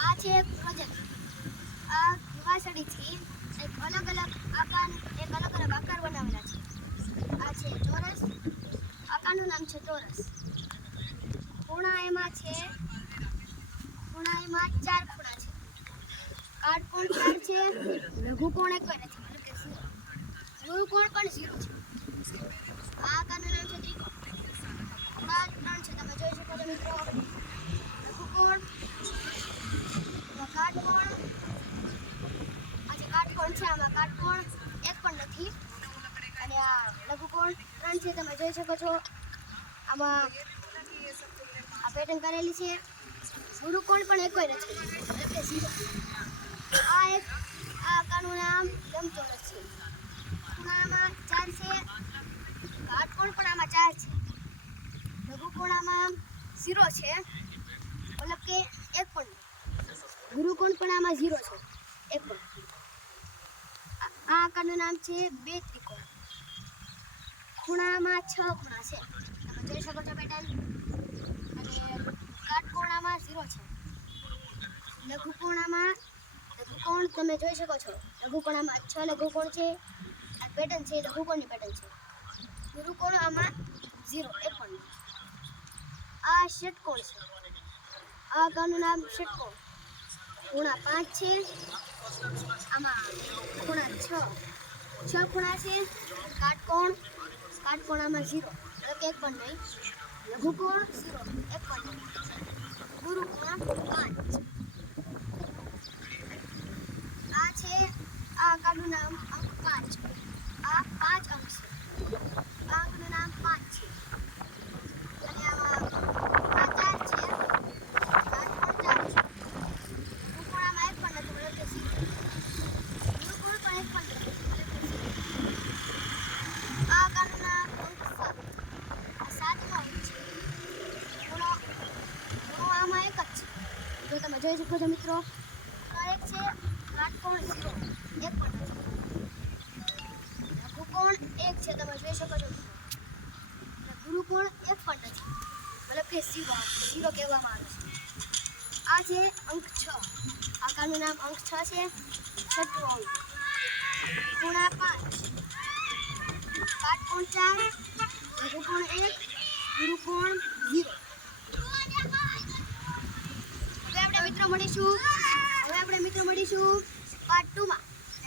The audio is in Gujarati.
આ છે પ્રોજેક્ટ. આ દિવાસળીથી એક અલગ અલગ આકાર બનાવેલા છે. આ છે ચોરસ. આકારનું નામ છે ચોરસ. ખૂણા એમાં 4 ખૂણા છે. કાટકોણ 4 છે. લઘુકોણ એક નથી, મતલબ કે 0. ગુરુકોણ પણ 0 છે. આ આકારનું નામ છે ત્રિકોણ. ખૂણા 3 છે, તમે જોઈ શકો છો મિત્રો. લઘુકોણ, કાટકોણ. આ જે કાટકોણ છે, આમાં કાટકોણ એક પણ નથી. અને આ લઘુકોણ 3 છે, તમે જોઈ શકો છો. આમાં આ પેટર્ન કરેલી છે. ગુરુકોણ પણ એક નથી, એટલે 0. આ આકારનું નામ લંબચોરસ છે. ખૂણામાં 4 છે. કાટકોણ પણ આમાં 4 છે. લઘુકોણ આમાં 0 છે, મતલબ કે એક પણ નહીં. ગુરુકોણ પણ આમાં 0 છે, એક પણ. આ આકારનું નામ છે 2 ત્રિકોણ. ખૂણામાં 6 ખૂણા છે, તમે જોઈ શકો છો પેટર્ન. અને કાટકોણ આમાં 0 છે. લઘુકોણ તમે જોઈ શકો છો. લઘુકોણ આમાં 6 લઘુકોણ છે. આ પેટર્ન છે લઘુકોણની પેટર્ન છે. ગુરુકોણ આમાં 0, એક પણ નહીં. આ ષટકોણ છે. આ આકારનું નામ ષટકોણ. ખૂણા 5 છે. આમાં ખૂણા 6 ખૂણા છે. કાટકોણ આમાં 0, એટલે એક પણ નહીં. લઘુકોણ 0, એક પણ નહીં. ગુરુકોણ 5. આ છે આ આકારનું નામ અંક 5. આ 5 અંક છે. આ અંકનું નામ 5 છે. અને આમાં આ 4 છે. કાટકોણ 4 છે. લઘુકોણ આમાં એક પણ નથી, એટલે 0. ગુરુકોણ પણ એક પણ નથી, એટલે 0. આ આકારનું નામ અંક 7. આ 7મો અંક છે. ખૂણો આમાં એક જ છે, જો તમે જોઈ શકો છો મિત્રો. ખૂણો 1 છે. કાટકોણ 0, એક પણ નથી. લઘુકોણ 1 છે, તમે જોઈ શકો છો. ગુરુકોણ એક પણ નથી, મતલબ કે 0 કહેવામાં આવે છે. આ છે અંક 6. આકારનું નામ અંક 6 છે. છઠ્ઠો અંક. ખૂણા 5. કાટકોણ 4. લઘુકોણ 1. ગુરુકોણ 0. હવે આપણે મિત્રો મળીશું પાર્ટ 2 માં.